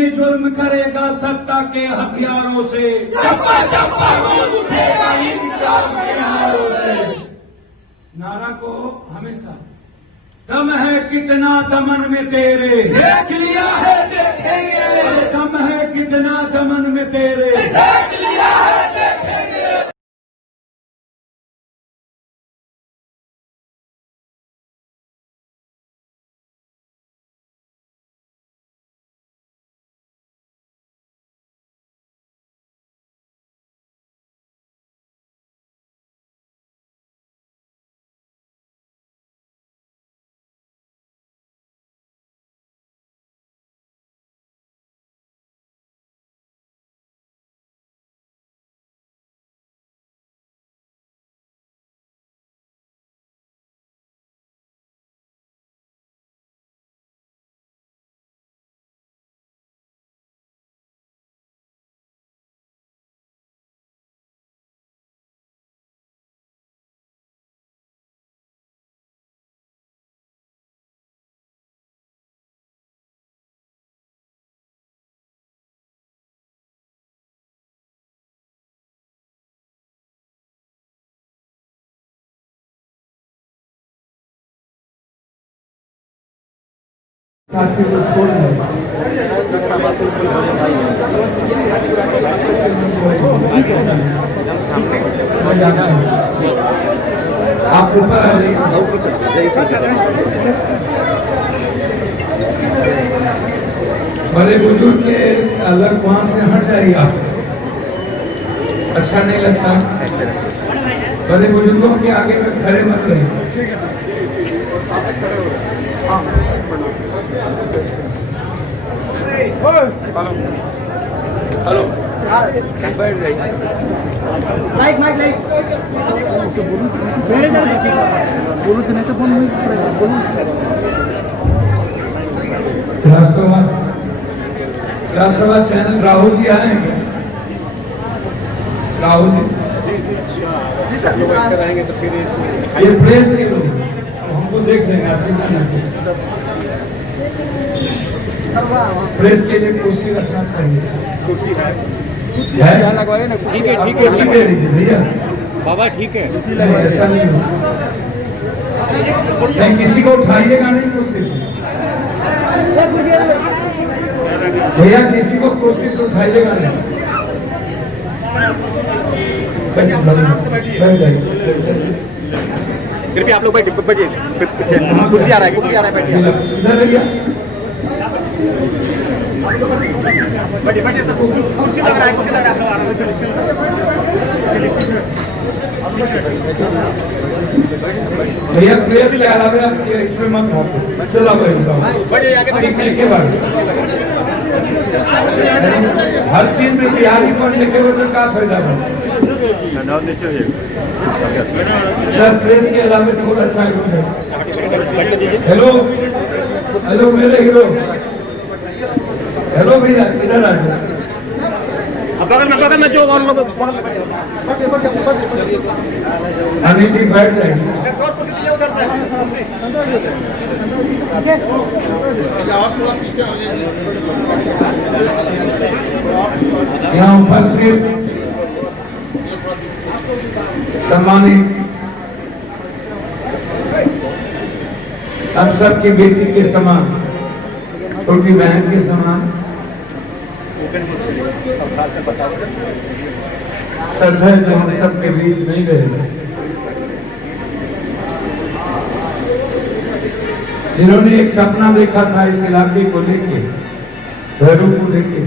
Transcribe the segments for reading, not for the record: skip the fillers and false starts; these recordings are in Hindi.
में जुल्म करेगा सत्ता के हथियारों से, चप्पा चप्पा रोज उठेगा इंकलाब के नारों से। नारा को हमेशा दम है कितना दमन में तेरे, देख लिया है देखेंगे, दम है कितना दमन में तेरे, देख लिया है देखेंगे। साथी को छोड़ दें। आप ऊपर आ जाइए। बड़े बुजुर्ग के अलग वहां से हट जाइए आप, अच्छा नहीं लगता। बड़े बुजुर्गों के आगे में खड़े मत रहिए। हेलो लाइक बोलो तो नहीं तो बोलो राष्ट्रवाद चैनल राहुल जी आएंगे। राहुल जी ये प्रेस के लोग हमको देख देंगे, आप चिंता न करें। प्रेस के लिए कुर्सी रखना चाहिए। कुर्सी है ठीक है ठीक है भैया बाबा, ठीक है। नहीं ऐसा नहीं हो, नहीं किसी को उठाइएगा नहीं कुर्सी से भैया, किसी को कुर्सी से उठाइएगा नहीं। कृपया आप लोग बैठिए, कुर्सी आ रहा है, कुर्सी आ रहा है, बैठिए इधर भैया, बैठिए सब, कुर्सी लग रहा है, कुर्सी लग रहा भैया प्रेस के अलावा इस पे मत भागो। चलो बढ़िए आगे हर चीज में बिहारी पर लिखे हुए तो क्या फायदा बना। सर प्रेस के अलावा थोड़ा साइड हो जाए। हेलो हेलो मेरे हीरो, हेलो भैया इधर आ जाओ। बगल में जो अनिल जी बैठ रहे हैं। यहाँ उपस्थित सम्मानित हम सब की बेटी के समान, छोटी बहन के समान सच है जो हम सब के बीच नहीं रहे, जिन्होंने एक सपना देखा था इस इलाके को लेके, भैरू को लेके,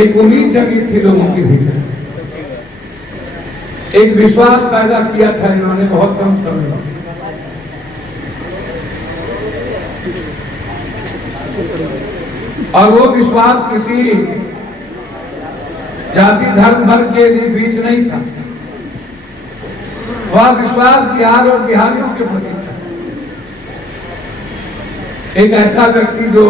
एक उम्मीद जगी थी लोगों के भीतर, एक विश्वास पैदा किया था इन्होंने बहुत कम समय में। और वो विश्वास किसी जाति धर्म वर्ग के लिए बीच नहीं था, वह विश्वास बिहार और बिहारियों के प्रति था। एक ऐसा व्यक्ति जो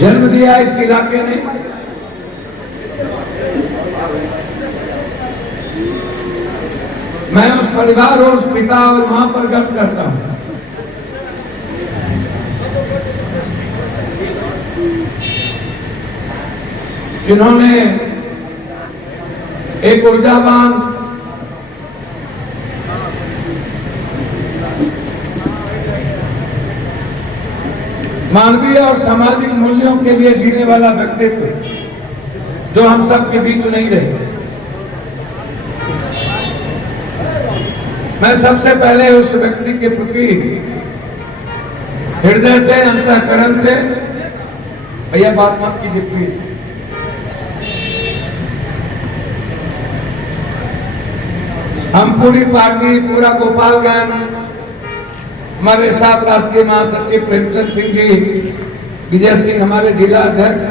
जन्म दिया इस इलाके ने, मैं उस परिवार और उस पिता और मां पर गर्व करता हूं। जिन्होंने एक ऊर्जावान मानवीय और सामाजिक मूल्यों के लिए जीने वाला व्यक्तित्व जो हम सब के बीच नहीं रहे। मैं सबसे पहले उस व्यक्ति के प्रति हृदय से, अंतःकरण से, भैया बात मत कीजिए प्लीज, हम पूरी पार्टी, पूरा गोपालगंज, हमारे साथ राष्ट्रीय महासचिव प्रेमचंद सिंह जी, विजय सिंह हमारे जिला अध्यक्ष,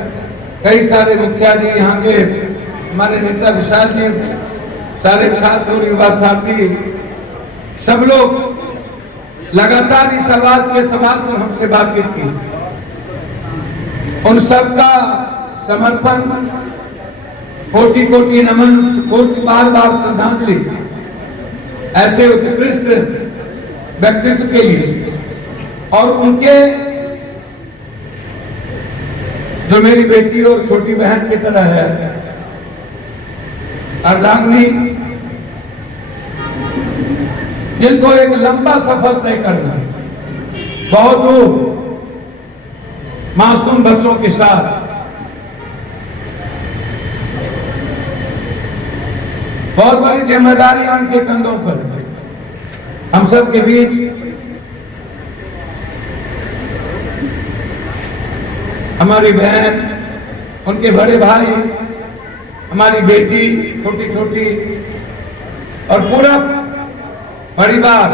कई सारे मुखिया जी, यहाँ के हमारे नेता विशाल जी, सारे छात्र और युवा साथी, सब लोग लगातार इस आवाज के सवाल पर हमसे बातचीत की। उन सबका समर्पण, कोटि कोटि नमन, कोटि बार बार श्रद्धांजलि ऐसे उत्कृष्ट व्यक्तित्व के लिए, और उनके जो मेरी बेटी और छोटी बहन की तरह है, अर्धांगिनी, जिनको एक लंबा सफर तय करना, बहुत दूर मासूम बच्चों के साथ, बहुत बड़ी जिम्मेदारी उनके कंधों पर, हम सब के बीच हमारी बहन, उनके बड़े भाई, हमारी बेटी छोटी छोटी और पूरा परिवार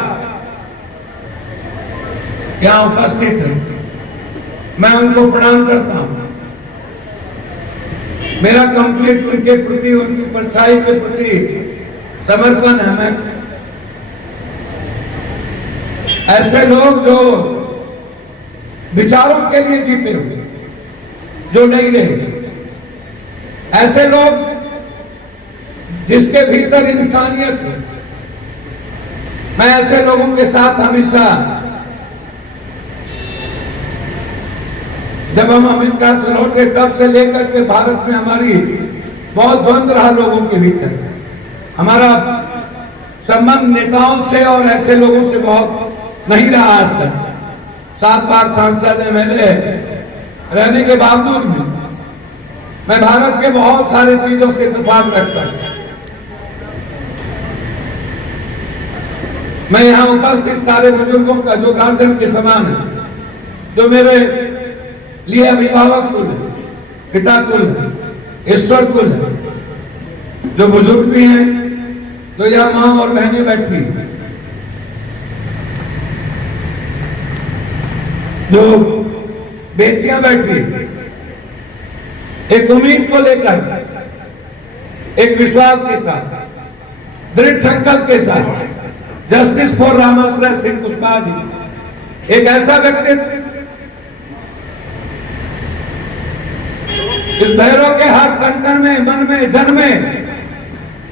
यहाँ उपस्थित है। मैं उनको प्रणाम करता हूं। मेरा कंप्लीट उनके प्रति, उनकी परछाई के प्रति समर्पण है। मैं ऐसे लोग जो विचारों के लिए जीते हुए, जो नहीं रहे, ऐसे लोग जिसके भीतर इंसानियत है, मैं ऐसे लोगों के साथ हमेशा, जब हम अमेरिका से लौटे तब से लेकर के भारत में हमारी बहुत द्वंद्व रहा लोगों के भीतर। हमारा संबंध नेताओं से और ऐसे लोगों से बहुत नहीं रहा आज तक। 7 बार सांसद MLA रहने के बावजूद भी मैं भारत के बहुत सारे चीजों से इत्तेफाक रखता हूं। मैं यहाँ उपस्थित सारे बुजुर्गों का, जो गार्जियन के समान है, जो मेरे लिए अभिभावक कुल है, पिता कुल है, ईश्वर कुल है, जो बुजुर्ग भी हैं, जो यहाँ मां और बहनें बैठी, जो बेटियां बैठी, एक उम्मीद को लेकर, एक विश्वास के साथ, दृढ़ संकल्प के साथ, जस्टिस फॉर रामाश्रय सिंह कुशवाहा जी, एक ऐसा व्यक्तित्व इस भैरव के हर कण में, मन में, जन में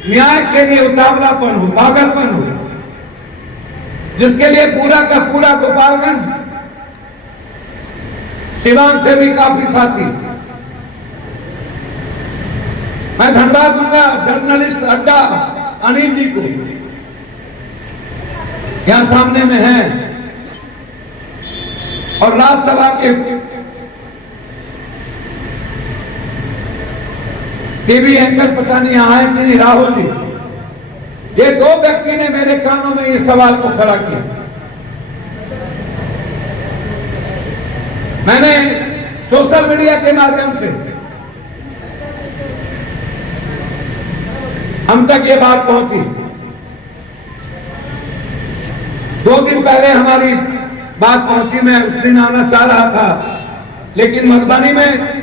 न्याय के लिए उतावलापन हो, पागलपन हो, जिसके लिए पूरा का पूरा गोपालगंज, सिवान से भी काफी साथी। मैं धन्यवाद दूंगा जर्नलिस्ट अड्डा अनिल जी को, यहां सामने में है, और राज्यसभा के टीवी एंकर, पता नहीं आए कि नहीं, राहुल जी, ये 2 व्यक्ति ने मेरे कानों में इस सवाल को खड़ा किया। मैंने सोशल मीडिया के माध्यम से हम तक ये बात पहुंची। 2 दिन पहले हमारी बात पहुंची, मैं उस दिन आना चाह रहा था, लेकिन मधुबनी में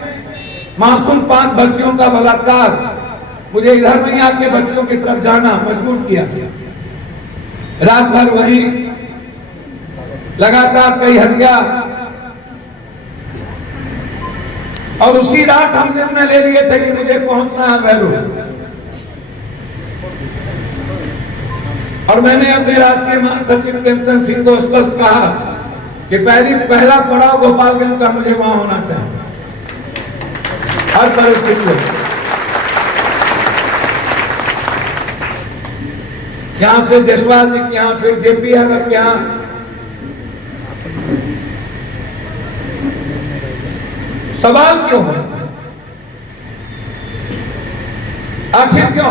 मासूम 5 बच्चियों का बलात्कार मुझे इधर नहीं आके बच्चों की तरफ जाना मजबूर किया। रात भर वही लगातार कई हत्या, और उसी रात हम निर्णय ले लिए थे कि मुझे पहुंचना है बेलूर। और मैंने अपने राष्ट्रीय महासचिव प्रेमचंद सिंह को स्पष्ट कहा कि पहला पड़ाव गोपालगंज का मुझे वहां होना चाहिए। हर परिस्थिति में। यहां से जसवाल जी के यहां, फिर जेपी यादव के यहां, सवाल क्यों है? आखिर क्यों?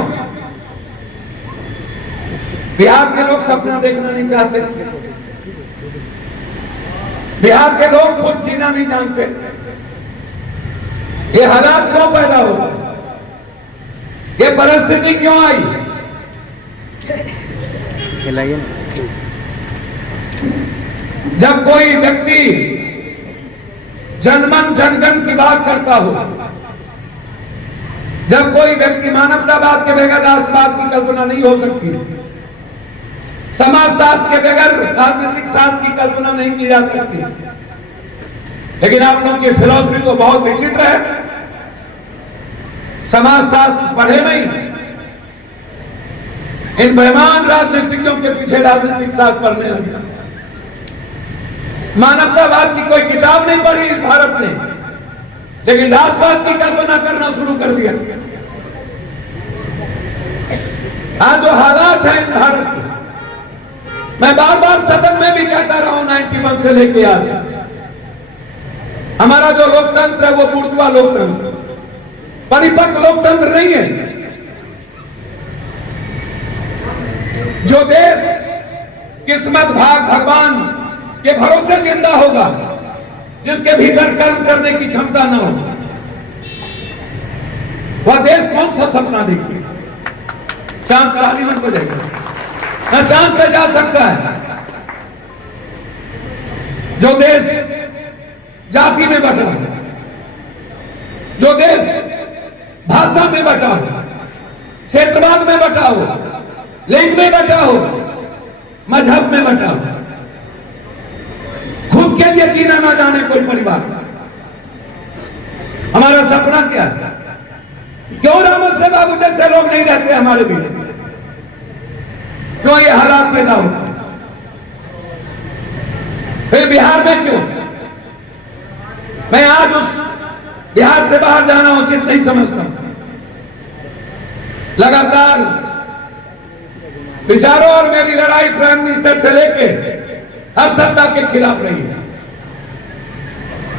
बिहार के लोग सपना देखना नहीं चाहते, बिहार के लोग खुद जीना नहीं जानते। ये हालात क्यों पैदा हो, ये परिस्थिति क्यों आई? जब कोई व्यक्ति जनमन जनगण की बात करता हो, जब कोई व्यक्ति मानवतावाद के बगैर राष्ट्रवाद की कल्पना नहीं हो सकती, समाज शास्त्र के बगैर राजनीतिक शास्त्र की कल्पना नहीं की जा सकती। लेकिन आप लोगों की फिलॉसफी तो बहुत विचित्र है, समाज शास्त्र पढ़े नहीं, इन बेईमान राजनीतिज्ञों के पीछे राजनीतिक शास्त्र पढ़ने लगे। मानवतावाद की कोई किताब नहीं पढ़ी भारत ने, लेकिन राष्ट्रवाद की कल्पना करना शुरू कर दिया। आज जो हालात हैं इस भारत के, मैं बार बार सदन में भी कहता रहा हूं 91 से लेके आज, हमारा जो लोकतंत्र है वो बुर्जुआ लोकतंत्र, परिपक्व लोकतंत्र नहीं है। जो देश किस्मत भाग भगवान के भरोसे जिंदा होगा, जिसके भीतर कर्म करने की क्षमता न हो, वह देश कौन सा सपना देखे? चांद रानी मत बजेगा ना, चांद पे जा सकता है। जो देश जाति में बटा हो, जो देश भाषा में बटा हो, क्षेत्रवाद में बटा हो, लिंग में बटा हो, मजहब में बटा हो, खुद के लिए जीना ना जाने कोई परिवार, हमारा सपना क्या है? क्यों राम से बाबू जैसे लोग नहीं रहते हमारे बीच? क्यों ये हालात पैदा होते? फिर बिहार में क्यों? मैं आज उस बिहार से बाहर जाना उचित नहीं समझता। लगातार विचारों और मेरी लड़ाई प्राइम मिनिस्टर से लेके हर सत्ता के खिलाफ रही है।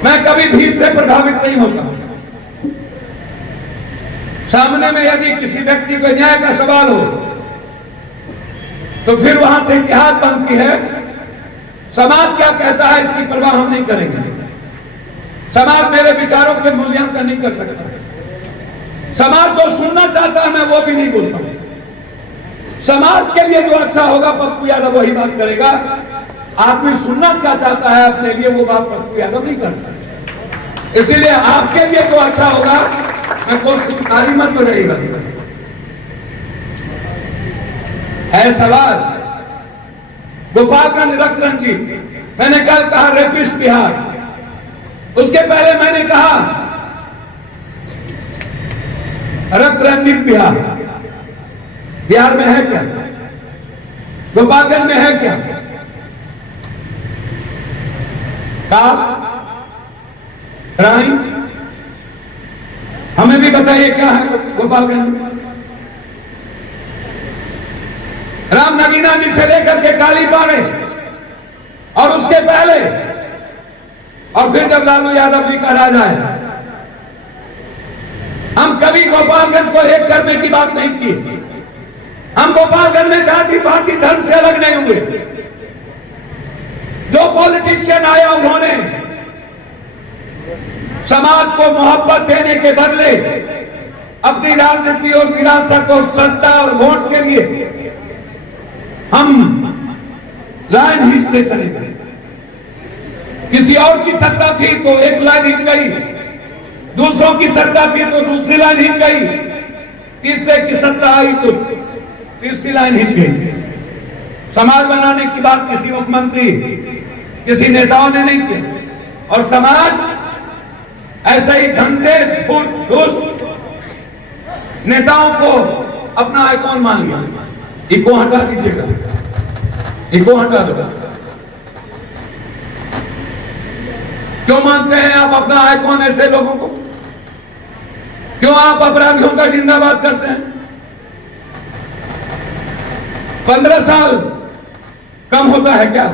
मैं कभी भीड़ से प्रभावित नहीं होता। सामने में यदि किसी व्यक्ति को न्याय का सवाल हो तो फिर वहां से इतिहास बनती है, समाज क्या कहता है इसकी परवाह हम नहीं करेंगे। समाज मेरे विचारों के मूल्यांकन नहीं कर सकता। समाज जो सुनना चाहता है मैं वो भी नहीं बोलता। समाज के लिए जो अच्छा होगा पप्पू यादव वही बात करेगा। आदमी सुनना क्या चाहता है अपने लिए वो बात पप्पू यादव नहीं करता। इसीलिए आपके लिए जो अच्छा होगा मैं कोशिश ताली मत तो रहेगा। है सवाल गोपालगंज रक्त रंजित, मैंने कल कहा रेपिस्ट बिहार, उसके पहले मैंने कहा रक्त रंजित बिहार। बिहार में है क्या? गोपालगंज में है क्या? कास्ट, क्राइम, हमें भी बताइए क्या है गोपालगंज में? राम नगीना जी से लेकर के काली पाड़े और उसके पहले और फिर जब लालू यादव जी का राज आया, हम कभी गोपालगंज को एक करने की बात नहीं की। हम गोपालगंज में जाति पाति धर्म से अलग नहीं हुए। जो पॉलिटिशियन आया उन्होंने समाज को मोहब्बत देने के बदले अपनी राजनीति और विरासत और सत्ता और वोट के लिए हम लाइन खींचते चले गए। किसी और की सत्ता थी तो एक लाइन खींच गई, दूसरों की सत्ता थी तो दूसरी लाइन खींच गई, तीसरे की सत्ता आई तो तीसरी लाइन खींच गई। समाज बनाने की बात किसी मुख्यमंत्री किसी नेताओं ने नहीं की। और समाज ऐसे ही धंधे दुष्ट नेताओं को अपना आइकॉन मान लिया। इको हटा दीजिएगा, इको हटा दो। क्यों मानते हैं आप अपना आइकॉन ऐसे लोगों को? क्यों आप अपराधियों का जिंदाबाद करते हैं? 15 साल कम होता है क्या?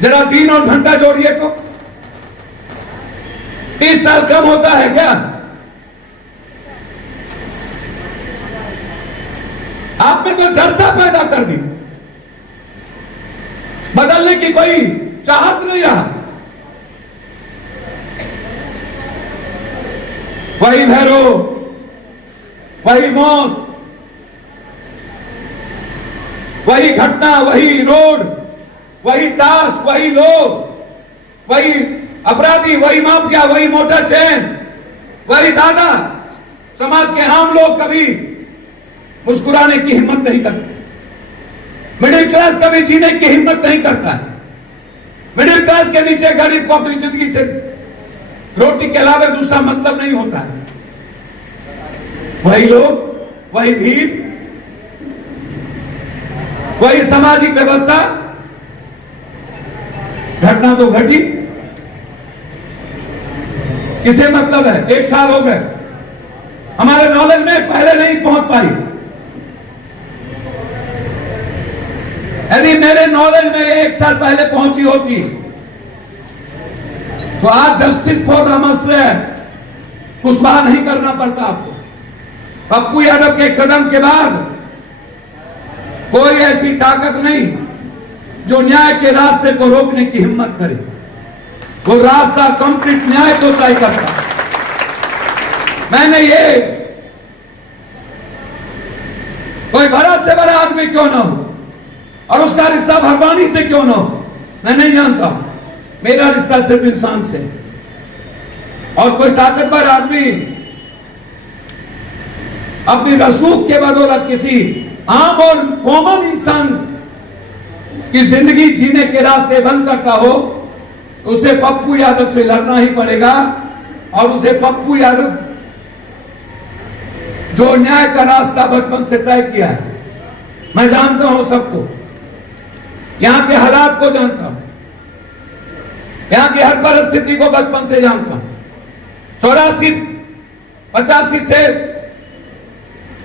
जरा दिन और घंटा जोड़िए तो 30 साल कम होता है क्या? आप में तो जड़ता पैदा कर दी, बदलने की कोई चाहत नहीं रहा। वही भैरव, वही मौत, वही घटना, वही रोड, वही ताश, वही लोग, वही अपराधी, वही माफिया, वही मोटर चैन, वही दादा। समाज के आम लोग कभी मुस्कुराने की हिम्मत नहीं करते। मिडिल क्लास कभी जीने की हिम्मत नहीं करता है। मिडिल क्लास के नीचे गरीब को अपनी जिंदगी से रोटी के अलावा दूसरा मतलब नहीं होता है। वही लोग, वही भीड़, वही सामाजिक व्यवस्था। घटना तो घटी, किसे मतलब है? 1 साल हो गए, हमारे नॉलेज में पहले नहीं पहुंच पाई। यदि मेरे नॉलेज में 1 साल पहले पहुंची होती तो आज जस्टिस फॉर रामाश्रय कुशवाहा नहीं करना पड़ता आपको। पप्पू यादव के कदम के बाद कोई ऐसी ताकत नहीं जो न्याय के रास्ते को रोकने की हिम्मत करे। वो रास्ता कंप्लीट न्याय को तय करता। मैंने ये कोई बड़ा से बड़ा आदमी क्यों ना हो और उसका रिश्ता भगवानी से क्यों ना हो, मैं नहीं जानता। मेरा रिश्ता सिर्फ इंसान से। और कोई ताकतवर आदमी अपनी रसूख के बदौलत किसी आम और कॉमन इंसान की जिंदगी जीने के रास्ते बंद करता हो तो उसे पप्पू यादव से लड़ना ही पड़ेगा। और उसे पप्पू यादव जो न्याय का रास्ता बचपन से तय किया है, मैं जानता हूं सबको, यहां के हालात को जानता हूं, यहां की हर परिस्थिति को बचपन से जानता हूं। 84-85 से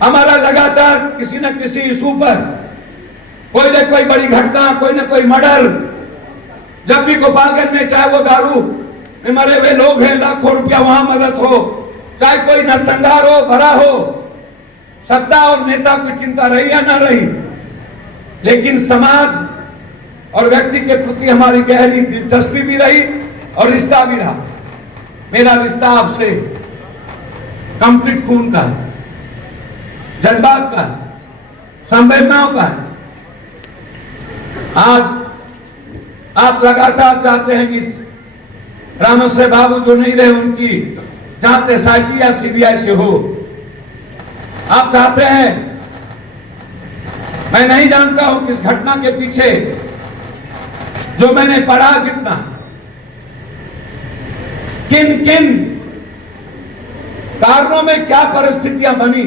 हमारा लगातार किसी न किसी इशू पर कोई न कोई बड़ी घटना, कोई न कोई मर्डर, जब भी गोपालगंज में चाहे वो दारू में मरे हुए लोग हैं, लाखों रुपया वहां मदद हो, चाहे कोई नरसंहार हो, भरा हो, सत्ता और नेता की चिंता रही या ना रही, लेकिन समाज और व्यक्ति के प्रति हमारी गहरी दिलचस्पी भी रही और रिश्ता भी रहा। मेरा रिश्ता आपसे कंप्लीट खून का है, जज्बात का है, संवेदनाओं का है। आज आप लगातार चाहते हैं कि रामाश्रय बाबू जो नहीं रहे उनकी जांच SIT या CBI से हो। आप चाहते हैं, मैं नहीं जानता हूं किस घटना के पीछे जो मैंने पढ़ा जितना, किन किन कारणों में क्या परिस्थितियां बनी।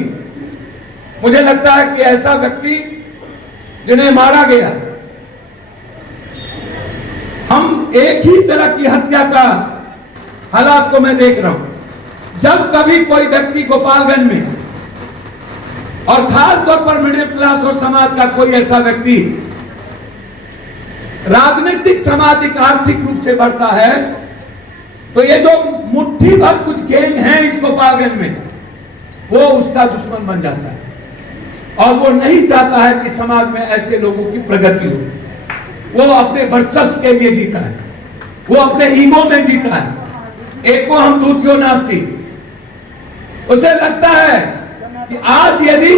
मुझे लगता है कि ऐसा व्यक्ति जिन्हें मारा गया, हम एक ही तरह की हत्या का हालात को मैं देख रहा हूं। जब कभी कोई व्यक्ति गोपालगंज में और खास तौर पर मिडिल क्लास और समाज का कोई ऐसा व्यक्ति राजनीतिक, सामाजिक, आर्थिक रूप से बढ़ता है तो ये जो मुट्ठी भर कुछ गैंग हैं इस गोपालगंज में, वो उसका दुश्मन बन जाता है। और वो नहीं चाहता है कि समाज में ऐसे लोगों की प्रगति हो। वो अपने वर्चस्व के लिए जीता है, वो अपने ईगो में जीता है। एको हम दूतियो नास्ती। उसे लगता है कि आज यदि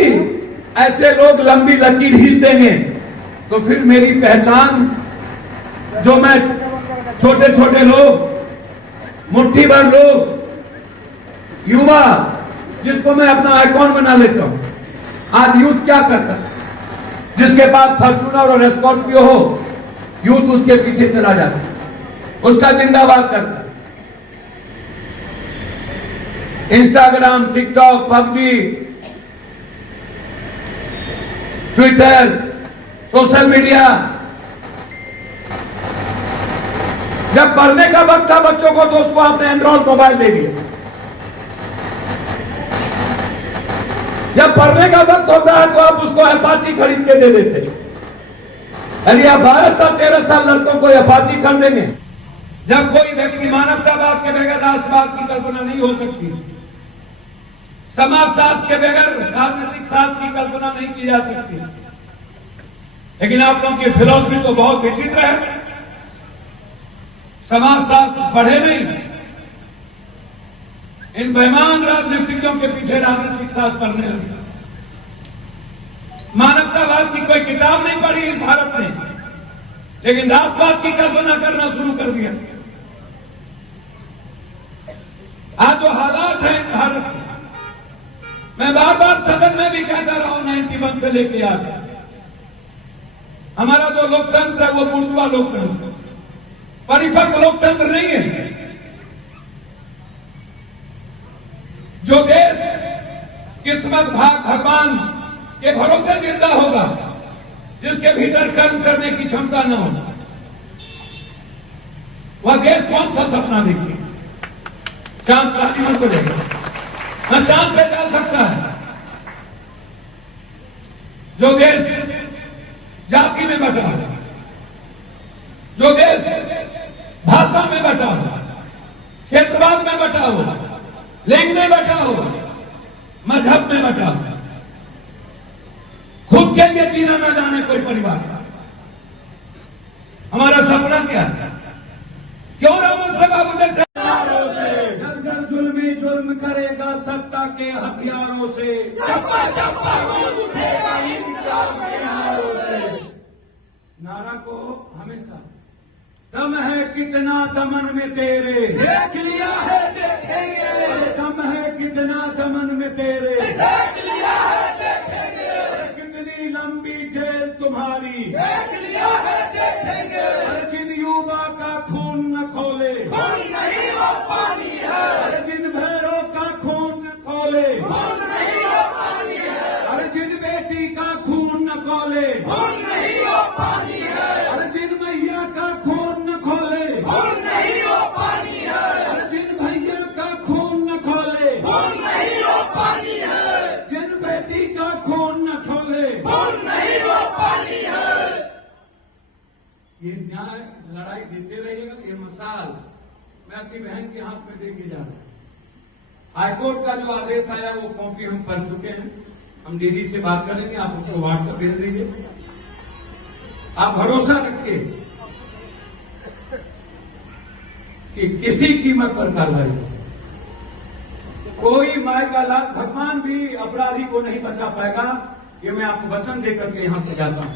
ऐसे लोग लंबी लकीर खींच देंगे तो फिर मेरी पहचान, जो मैं छोटे छोटे लोग, मुट्ठी भर लोग, युवा, जिसको मैं अपना आइकॉन बना लेता हूं। आज यूथ क्या करता है? जिसके पास फॉर्च्यूनर और स्कॉर्पियो हो, यूथ उसके पीछे चला जाता है, उसका जिंदाबाद करता है। Instagram, TikTok, PUBG, Twitter, social media. जब पढ़ने का वक्त था बच्चों को तो उसको आपने एंड्रॉइड मोबाइल दे दिया। जब पढ़ने का वक्त होता है तो आप उसको अपाची खरीद के दे देते। यदि आप 12 साल 13 साल लड़कों को अपाची कर देंगे। जब कोई व्यक्ति मानवतावाद के बगैर राष्ट्रवाद की कल्पना नहीं हो सकती, समाजशास्त्र के बगैर राजनीतिक शास्त्र की कल्पना नहीं की जा सकती। लेकिन आप लोगों की फिलॉसफी तो बहुत विचित्र है। समाजशास्त्र पढ़े नहीं, इन बेईमान राजनीतिज्ञों के पीछे राजनीतिक शास्त्र पढ़ने लगे। मानवतावाद की कोई किताब नहीं पढ़ी इस भारत ने, लेकिन राष्ट्रवाद की कल्पना करना शुरू कर दिया। आज जो हालात हैं इस भारत के, मैं बार बार सदन में भी कहता रहा हूं 91 से लेके आज, हमारा जो लोकतंत्र है वो बुर्जुआ लोकतंत्र, परिपक्व लोकतंत्र नहीं है। जो देश किस्मत भाग भगवान के भरोसे जिंदा होगा, जिसके भीतर कर्म करने की क्षमता न हो, वह देश कौन सा सपना देखिए? चांद प्लानिमन को देगा, न चांद पे जा सकता है। जो देश जाति में बटा हो, जो देश भाषा में बटा हो, क्षेत्रवाद में बटा हो, लिंग में बटा हो, मजहब में बटा हो, खुद के लिए जीना न जाने कोई परिवार, हमारा सपना क्या है? क्यों रामों बाबू जैसे जब जुल्म करेगा सत्ता के हथियारों से, चप्पा चप्पा गूंज उठेगा इंकलाब के नारों से। नारा को हमेशा दम है कितना दमन में तेरे, देख लिया है देखेंगे, दम है कितना दमन में तेरे, देख लिया है देखेंगे, कितनी लंबी जेल तुम्हारी, देख लिया है देखेंगे। जिन युवा का खून न खोले, खून नहीं वो पानी है, जिन भैरों का खून न खोले, खून नहीं वो पानी है, अरे जिन बेटी का खून न खोले, खून नहीं वो पानी है, अरे जिन मैया का खून न खोले, खून नहीं वो पानी है, अरे जिन भैया का खून न खोले, खून नहीं वो पानी है, जिन बेटी का खून न खोले, खून नहीं वो पानी है। ये न्याय लड़ाई देते रहिएगा। ये मिसाल मैं अपनी बहन के हाथ में देके जा रहा हूं। हाईकोर्ट का जो आदेश आया वो कॉपी हम कर चुके हैं, हम डीजी से बात करेंगे, आप उसको व्हाट्सएप भेज दीजिए। आप भरोसा रखिए कि किसी कीमत पर कार्रवाई हो। कोई माय का लाल भगवान भी अपराधी को नहीं बचा पाएगा, ये मैं आपको वचन देकर के यहां से जाता हूं।